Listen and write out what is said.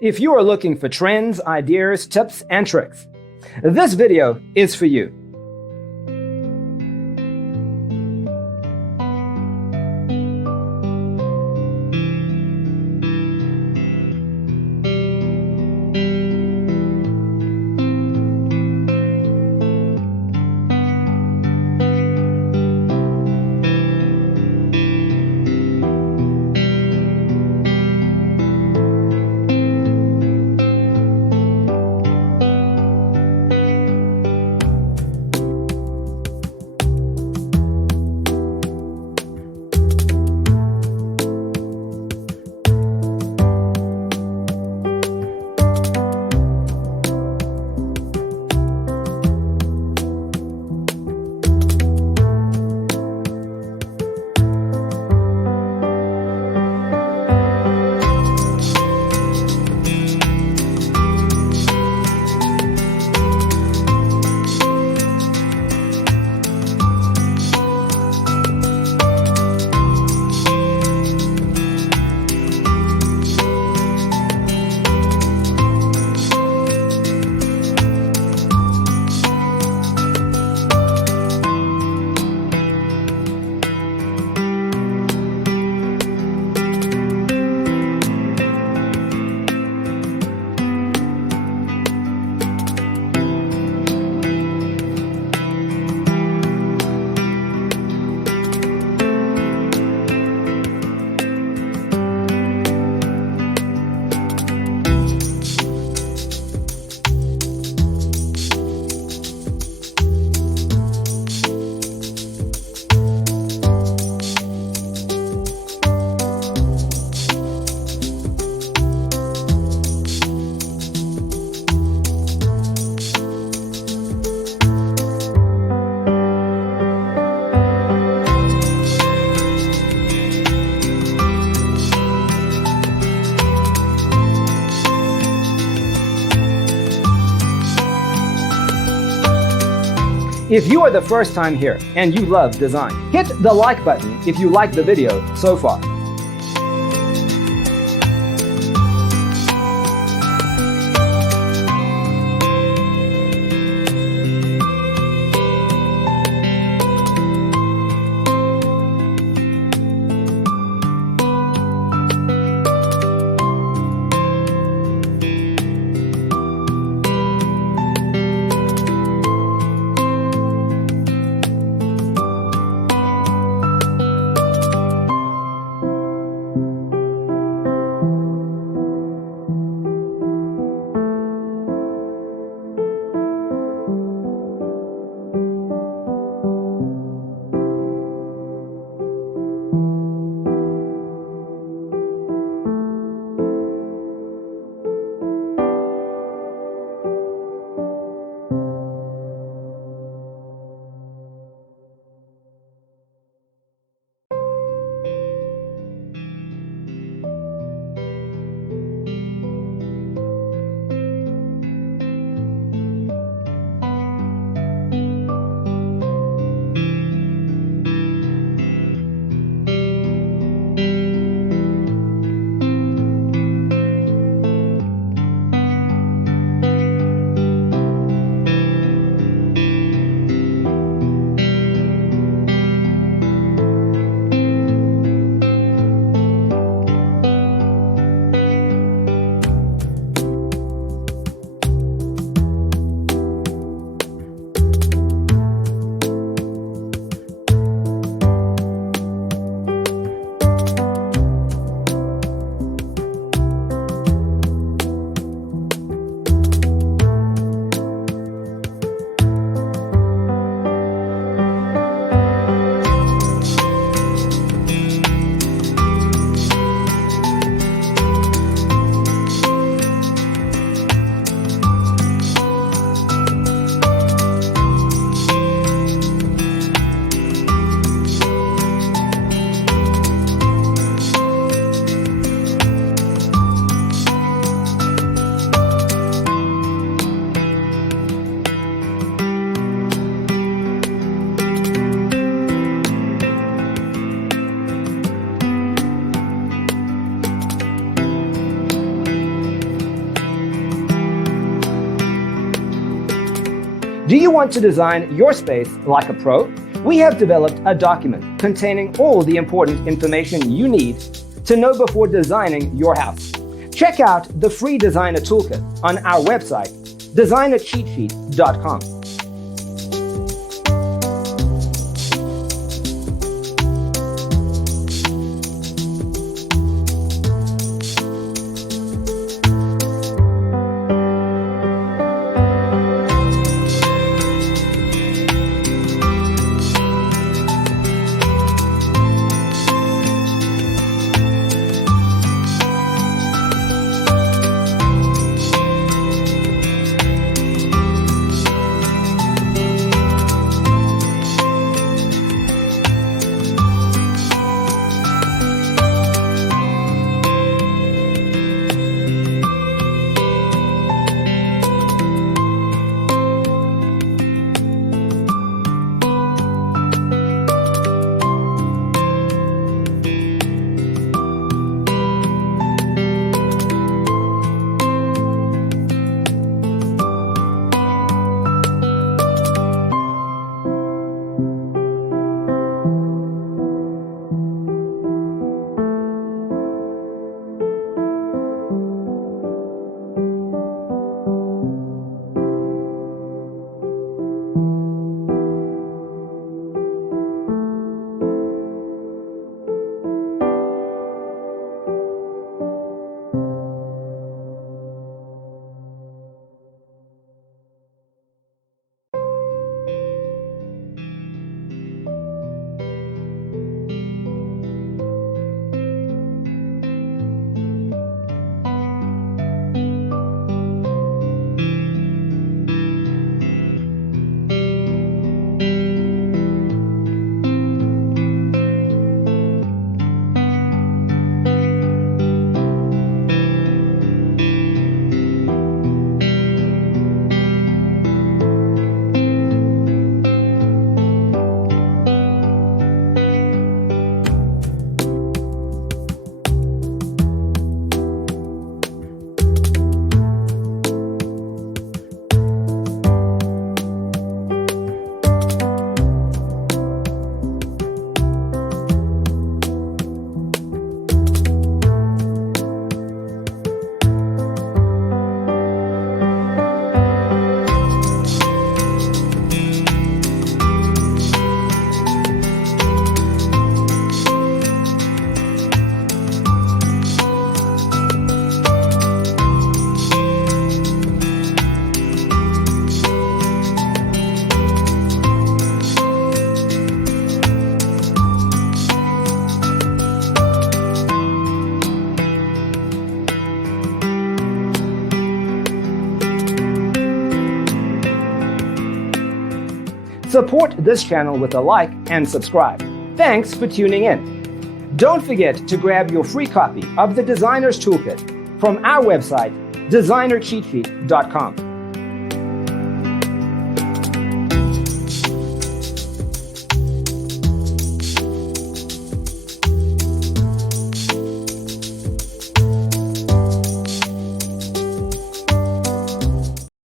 If you are looking for trends, ideas, tips, and tricks, this video is for you. If you are the first time here and you love design, hit the like button if you like the video so far. Do you want to design your space like a pro? We have developed a document containing all the important information you need to know before designing your house. Check out the free designer toolkit on our website, designercheatsheet.com. Support this channel with a like and subscribe. Thanks for tuning in. Don't forget to grab your free copy of the Designer's Toolkit from our website, designercheatsheet.com.